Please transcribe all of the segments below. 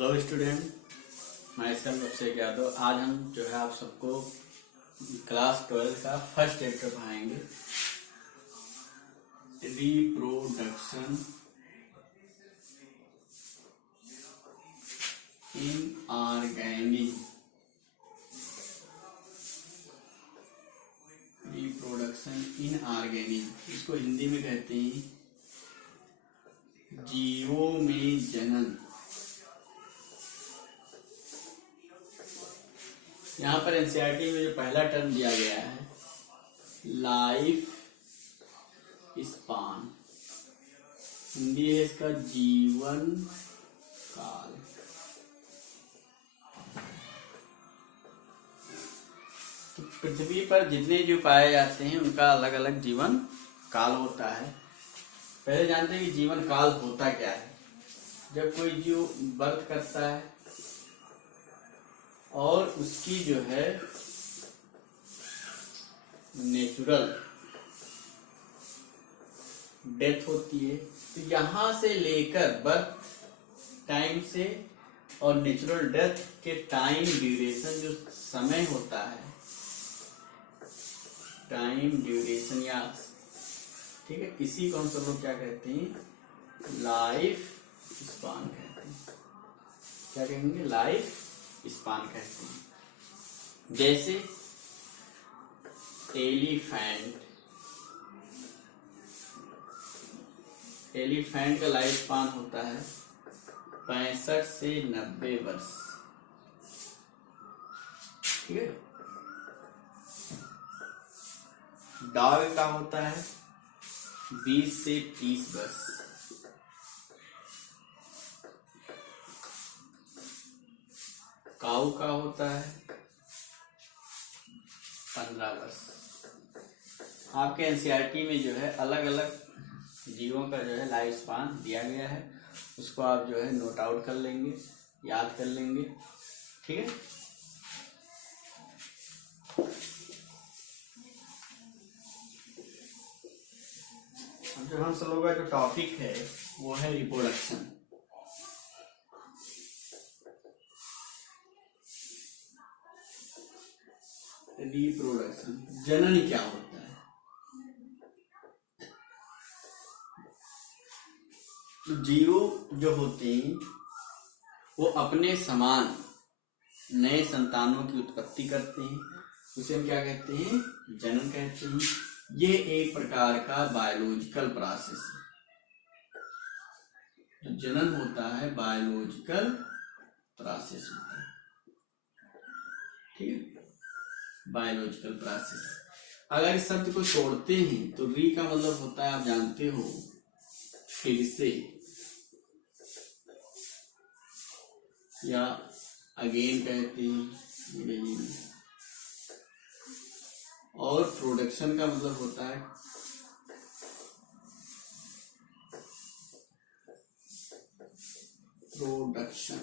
Hello student, my self Abhishek Yadav. आज हम जो है आप सबको क्लास 12 का फर्स्ट चैप्टर पढ़ाएंगे, reproduction in organism. Reproduction in organism, इसको हिंदी में कहते हैं जीवों में जनन। यहाँ पर एनसीईआरटी में जो पहला टर्म दिया गया है लाइफ स्पान, हिंदी है इसका जीवन काल। तो पृथ्वी पर जितने जीव पाए जाते हैं उनका अलग अलग जीवन काल होता है। पहले जानते हैं कि जीवन काल होता क्या है। जब कोई जीव बर्थ करता है और उसकी जो है नेचुरल डेथ होती है, तो यहां से लेकर बर्थ टाइम से और नेचुरल डेथ के टाइम ड्यूरेशन जो समय होता है, टाइम ड्यूरेशन या ठीक है, इसी को हम सब लोग क्या कहते हैं, लाइफ स्पान कहते हैं। क्या कहेंगे, लाइफ स्पान कहते हैं। जैसे एलिफेंट का लाइफ स्पान होता है 65 से 90 वर्ष, ठीक है। डॉग का होता है 20 से 30 वर्ष। काऊ का होता है 15 वर्ष। आपके एनसीईआरटी में जो है अलग अलग जीवों का जो है लाइफ स्पान दिया गया है, उसको आप जो है नोट आउट कर लेंगे, याद कर लेंगे, ठीक है। अब जो हम सब लोगों का जो टॉपिक है वो है रिप्रोडक्शन। रिप्रोडक्शन, जनन क्या होता है। तो जीव जो होते हैं वो अपने समान नए संतानों की उत्पत्ति करते हैं, उसे हम क्या कहते हैं, जनन कहते हैं। ये एक प्रकार का बायोलॉजिकल प्रोसेस है। जनन होता है बायोलॉजिकल प्रोसेस होता है, ठीक है, बायोलॉजिकल प्रोसेस। अगर इस शब्द को छोड़ते हैं तो री का मतलब होता है, आप जानते हो, फिर से या अगेन कहते हैं। और प्रोडक्शन का मतलब होता है प्रोडक्शन।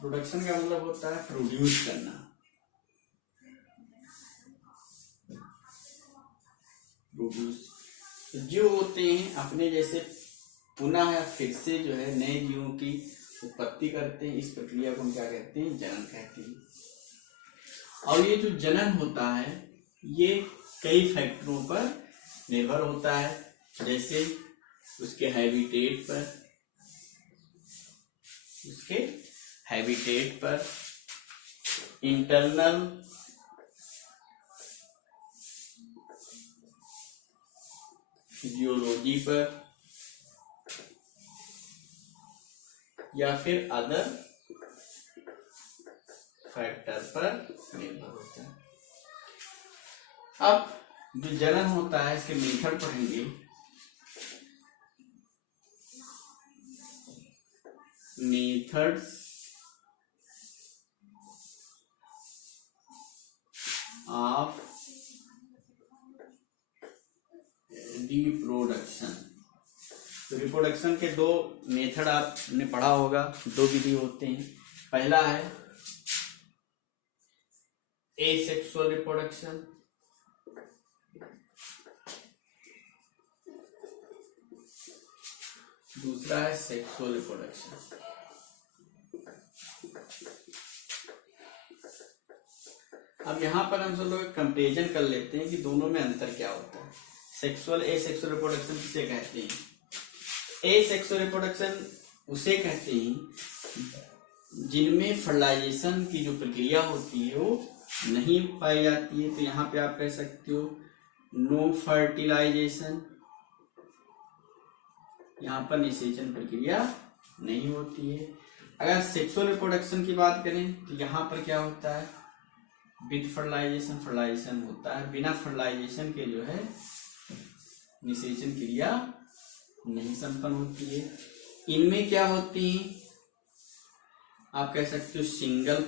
प्रोडक्शन का मतलब होता है प्रोड्यूस करना। प्रोड्यूस जो होते हैं अपने जैसे पुनः या फिर से जो है नए जीवों की उत्पत्ति करते हैं, इस प्रक्रिया को हम क्या कहते हैं, जनन कहते हैं। और ये जो जनन होता है ये कई फैक्टरों पर निर्भर होता है, जैसे उसके हैबिटेट पर, इंटरनल फिजियोलॉजी पर, या फिर अदर फैक्टर पर निर्भर होता है। अब जो जनन होता है इसके मेथड पढ़ेंगे। Methods of reproduction. तो रिप्रोडक्शन के दो मेथड आपने पढ़ा होगा, दो विधि होते हैं। पहला है एसेक्सुअल रिप्रोडक्शन, दूसरा है सेक्सुअल रिप्रोडक्शन। अब यहाँ पर हम सब लोग कंपेरिजन कर लेते हैं कि दोनों में अंतर क्या होता है। सेक्सुअल एसेक्सुअल रिप्रोडक्शन किसे कहते हैं? एसेक्सुअल रिप्रोडक्शन उसे कहते हैं जिनमें फर्टिलाइजेशन की जो प्रक्रिया होती है वो नहीं पाई जाती है। तो यहाँ पे आप कह सकते हो नो फर्टिलाइजेशन, यहाँ पर निषेचन प्रक्रिया नहीं होती है। अगर सेक्सुअल रिप्रोडक्शन की बात करें तो यहाँ पर क्या होता है, विद फर्टिलाइजेशन फर्टिलाइजेशन होता है, बिना फर्टिलाइजेशन के जो है निषेचन क्रिया नहीं संपन्न होती है। इनमें क्या होती है, आप कह सकते हो सिंगल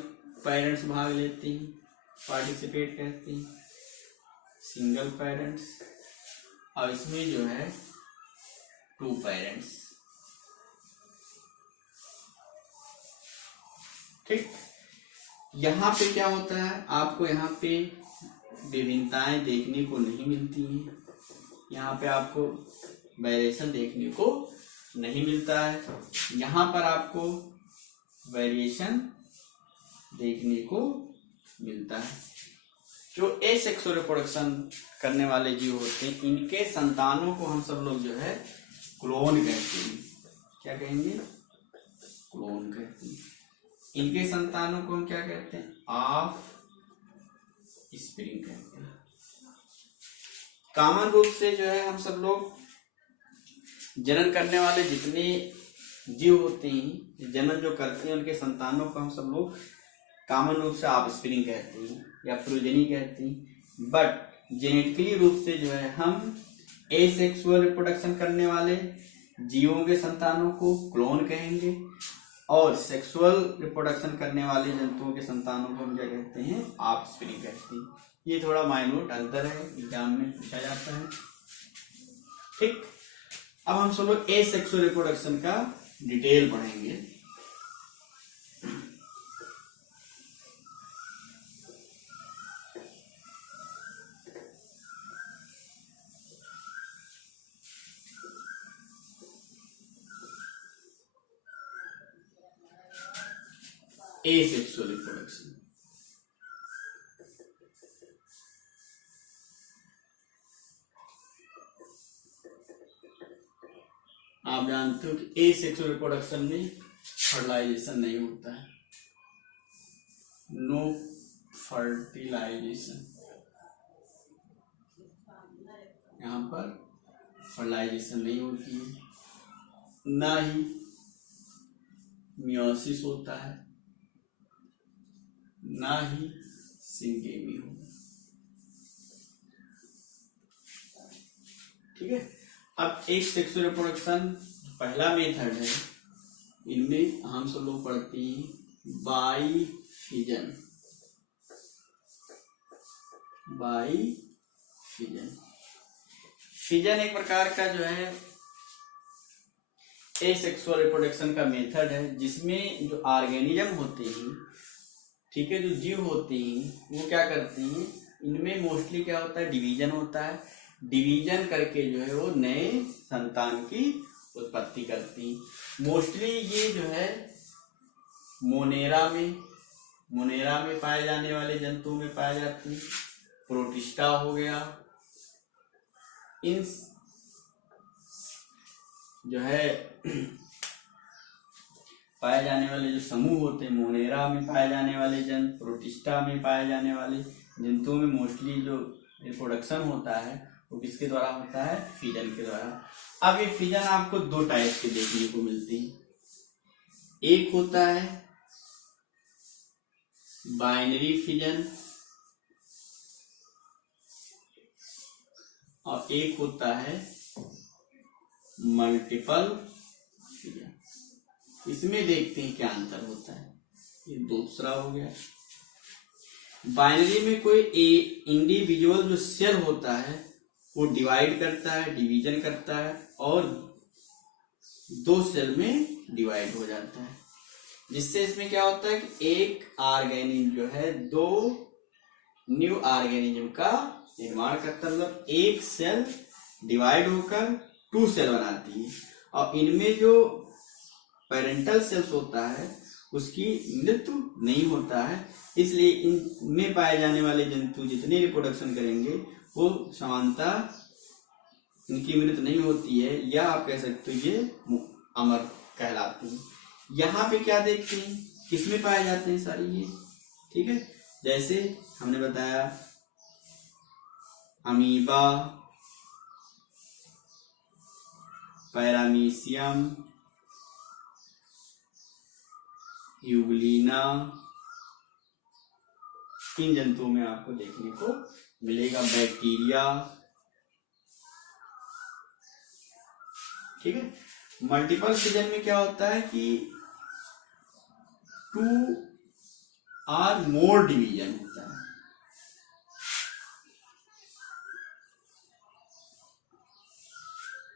पेरेंट्स भाग लेते हैं, पार्टिसिपेट करते हैं, सिंगल पेरेंट्स, और इसमें जो है 2 पेरेंट्स। ठीक, यहाँ पे क्या होता है, आपको यहाँ पे विभिन्नताएं देखने को नहीं मिलती हैं, यहाँ पे आपको वेरिएशन देखने को नहीं मिलता है। यहाँ पर आपको वेरिएशन देखने को मिलता है। जो एसेक्सुअल रिप्रोडक्शन करने वाले जीव होते हैं, इनके संतानों को हम सब लोग जो है क्लोन कहते हैं। क्या कहेंगे? क्लोन कहते हैं। इनके संतानों को हम क्या कहते हैं? ऑफ स्प्रिंग कहते हैं। कॉमन रूप से जो है हम सब लोग जनन करने वाले जितने जीव होते हैं, जनन जो करते हैं, उनके संतानों को हम सब लोग कॉमन रूप से ऑफ स्प्रिंग कहते हैं या प्रोजेनी कहते हैं। बट जेनेटिकली रूप से जो है हम एसेक्सुअल रिप्रोडक्शन करने वाले जीवों के संतानों को क्लोन कहेंगे, और सेक्सुअल रिप्रोडक्शन करने वाले जंतुओं के संतानों को हम क्या कहते हैं? ऑफस्प्रिंग कहते हैं। ये थोड़ा माइन्यूट अंतर है, एग्जाम में पूछा जाता है। ठीक, अब हम सब लोग एसेक्सुअल रिप्रोडक्शन का डिटेल पढ़ेंगे। एसेक्सुअल रिप्रोडक्शन, आप जानते हो कि एसेक्सुअल रिप्रोडक्शन में फर्टिलाइजेशन नहीं होता है, नो फर्टिलाइजेशन। यहाँ पर फर्टिलाइजेशन नहीं होती है, ना ही मियोसिस होता है, ना ही सिंगेमी हो। ठीक है, अब एक सेक्सुअल रिप्रोडक्शन पहला मेथड है, इनमें हम सब लोग पढ़ते हैं by fission. By fission, fission एक प्रकार का जो है एसेक्सुअल रिप्रोडक्शन का मेथड है, जिसमें जो ऑर्गेनिज्म होते हैं, ठीक है, जो जीव होते हैं, वो क्या करते हैं, इनमें मोस्टली क्या होता है, डिवीजन होता है। डिवीजन करके जो है वो नए संतान की उत्पत्ति करती हैं। मोस्टली ये जो है मोनेरा में पाए जाने वाले जंतुओं में पाए जाती हैं। प्रोटिस्टा हो गया, इन जो है पाए जाने वाले जो समूह होते हैं, मोनेरा में पाए जाने वाले जंतु, प्रोटिस्टा में पाए जाने वाले जंतुओं में मोस्टली जो रिप्रोडक्शन होता है वो किसके द्वारा होता है? फिजन के द्वारा। अब ये फिजन आपको 2 टाइप के देखने को मिलते हैं। एक होता है बाइनरी फिजन और एक होता है मल्टीपल फिजन। इसमें देखते हैं क्या अंतर होता है। ये दूसरा हो गया। बाइनरी में कोई इंडिविजुअल जो सेल होता है वो डिवाइड करता है, डिवीजन करता है और 2 सेल में डिवाइड हो जाता है, जिससे इसमें क्या होता है कि एक ऑर्गेनिज्म जो है 2 न्यू ऑर्गेनिज्म का निर्माण करता है। मतलब एक सेल डिवाइड होकर 2 सेल बनाती है और इनमें जो पेरेंटल सेल्स होता है उसकी मृत्यु नहीं होता है, इसलिए इनमें पाए जाने वाले जंतु जितने रिप्रोडक्शन करेंगे वो समानतः इनकी मृत्यु नहीं होती है, या आप कह सकते हो ये अमर कहलाती है। यहाँ पे क्या देखते हैं, किसमें पाए जाते हैं सारी ये, ठीक है। जैसे हमने बताया अमीबा, पैरामीशियम, यूग्लिना, इन जंतुओं में आपको देखने को मिलेगा। बैक्टीरिया, ठीक है। मल्टीपल फिजन में क्या होता है कि 2 or more डिवीजन होता है।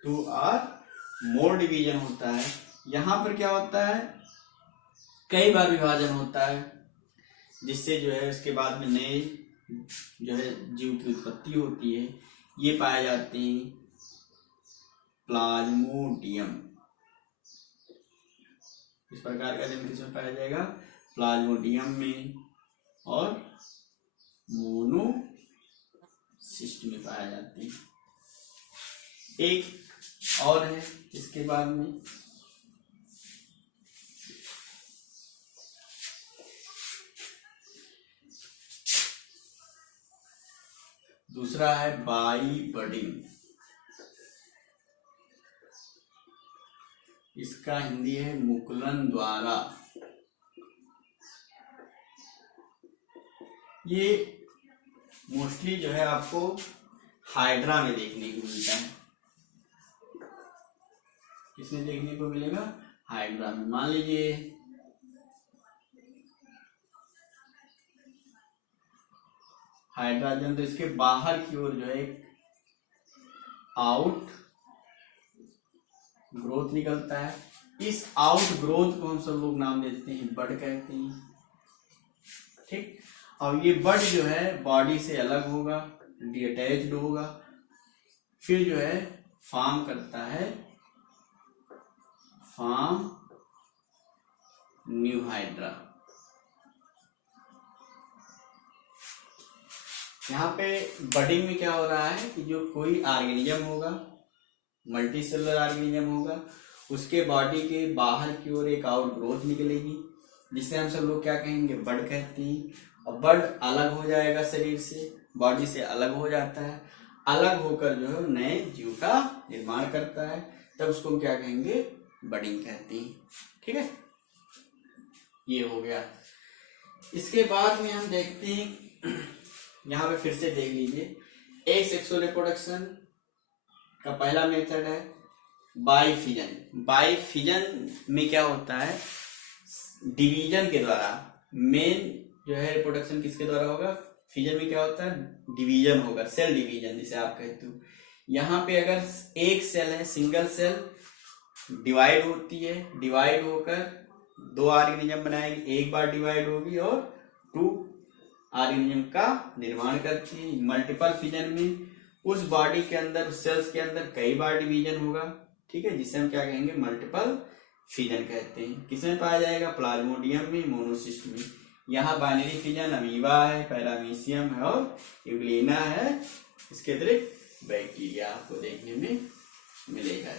टू और मोर डिवीजन होता है। यहां पर क्या होता है, कई बार विभाजन होता है, जिससे जो है उसके बाद में नए जो है जीव की उत्पत्ति होती है। ये पाए जाते हैं प्लाज्मोडियम, इस प्रकार का जंतु किसमें पाया जाएगा, प्लाज्मोडियम में और मोनोसिस्ट में पाया जाते हैं। एक और है इसके बाद में दूसरा है बाई बडिंग, इसका हिंदी है मुकुलन द्वारा। ये मोस्टली जो है आपको हाइड्रा में देखने को मिलता है। किसमें देखने को मिलेगा, हाइड्रा में। मान लीजिए हाइड्रा जंतु, इसके बाहर की ओर जो है आउट ग्रोथ निकलता है। इस आउट ग्रोथ को हम सब लोग नाम देते हैं बड कहते हैं, ठीक। और ये बड जो है बॉडी से अलग होगा, डिटैच्ड होगा, फिर जो है फॉर्म करता है फॉर्म न्यू हाइड्रा। यहाँ पे बडिंग में क्या हो रहा है कि जो कोई ऑर्गेनिज्म होगा, मल्टी सेलुलर ऑर्गेनिज्म होगा, उसके बॉडी के बाहर की ओर एक आउट ग्रोथ निकलेगी, जिसे हम सब लोग क्या कहेंगे, बड कहते हैं। और बड अलग हो जाएगा शरीर से, बॉडी से अलग हो जाता है, अलग होकर जो है नए जीव का निर्माण करता है, तब उसको हम क्या कहेंगे, बडिंग कहते हैं, ठीक है। ये हो गया। इसके बाद में हम देखते हैं, यहाँ पे फिर से देख लीजिए, एसेक्सुअल रिप्रोडक्शन का पहला मेथड है बाइफिजन। बाइफिजन में क्या होता है, डिवीजन के द्वारा, मेन जो है रिप्रोडक्शन किसके द्वारा होगा, फिजन में क्या होता है, डिवीजन होगा, सेल डिवीजन जिसे आप कहते हो। यहाँ पे अगर एक सेल है, सिंगल सेल डिवाइड होती है, डिवाइड होकर 2 ऑर्गेनिज्म बनाएगी, एक बार डिवाइड होगी और 2 ऑर्गेनिज्म का निर्माण करती है। मल्टीपल फिजन में उस बॉडी के अंदर, सेल्स के अंदर कई बार डिवीजन होगा, ठीक है, जिसे हम क्या कहेंगे, मल्टीपल फिजन कहते हैं। किसमें पाया जाएगा, प्लाज्मोडियम में, मोनोसिस्ट में। यहाँ बाइनरी फिजन अमीबा है, पैरामीशियम है और यूग्लिना है। इसके अतिरिक्त बैक्टीरिया आपको देखने में मिलेगा।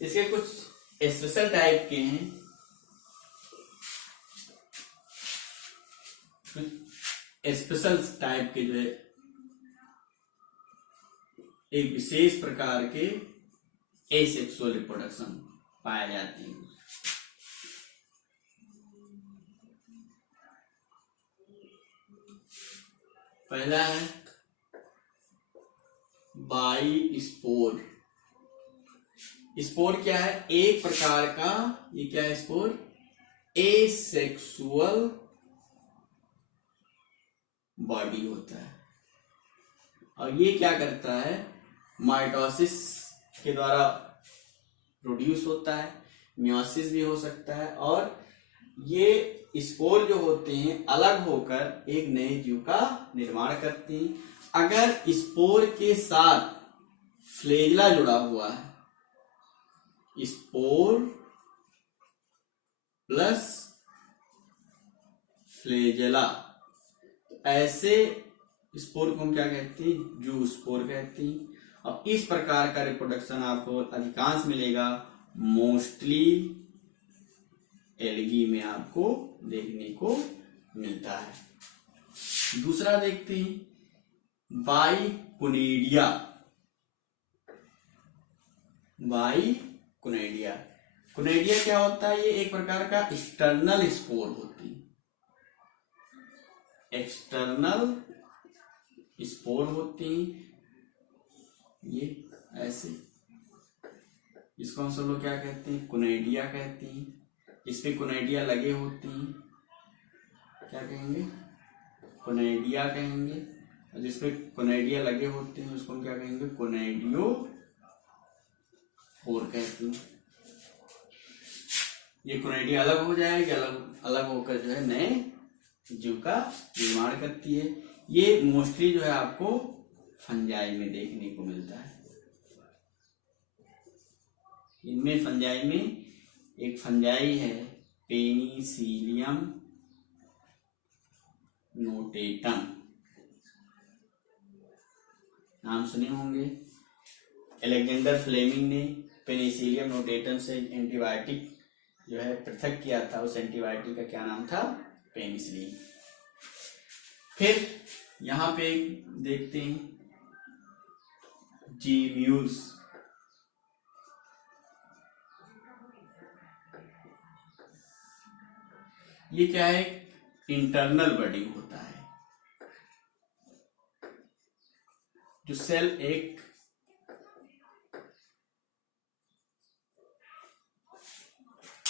इसके कुछ स्पेशल टाइप के हैं, स्पेशल टाइप के जो है एक विशेष प्रकार के एसेक्सुअल रिप्रोडक्शन पाए जाते हैं। पहला है बाई स्पोर। स्पोर क्या है, एक प्रकार का, ये क्या है स्पोर, एसेक्सुअल बॉडी होता है। और ये क्या करता है, माइटोसिस के द्वारा प्रोड्यूस होता है, मियोसिस भी हो सकता है, और ये स्पोर जो होते हैं अलग होकर एक नए जीव का निर्माण करते हैं। अगर स्पोर के साथ फ्लेजला जुड़ा हुआ है, स्पोर प्लस फ्लेजला। ऐसे स्पोर को हम क्या कहते हैं, जू स्पोर कहते हैं। अब इस प्रकार का रिप्रोडक्शन आपको अधिकांश मिलेगा मोस्टली एल्गी में आपको देखने को मिलता है। दूसरा देखते हैं बाइकुनिडिया। बाइकुनिडिया, कुनिडिया क्या होता है, ये एक प्रकार का एक्सटर्नल स्पोर होती है, एक्सटर्नल स्पोर होती हैं ये ऐसे। इसको हम सब लोग क्या कहते हैं, कुनिडिया कहते हैं। इस पे कुनिडिया लगे होती हैं, क्या कहेंगे, कुनिडिया कहेंगे। और जिसपे कुनिडिया लगे होते हैं उसको हम क्या कहेंगे, कुनिडियो फोर कहते हैं। ये कुनिडिया अलग हो जाएगी, अलग अलग होकर जो है नए जीव का निर्माण करती है। ये मोस्टली जो है आपको फंजाई में देखने को मिलता है। इनमें फंजाई में एक फंजाई है पेनिसिलियम नोटेटम, नाम सुने होंगे। अलेक्जेंडर फ्लेमिंग ने पेनिसिलियम नोटेटम से एंटीबायोटिक जो है पृथक किया था। उस एंटीबायोटिक का क्या नाम था, पेनिसिलिन। फिर यहां पे देखते हैं जीम्यूल्स। ये क्या है, इंटरनल बडिंग होता है। जो सेल एक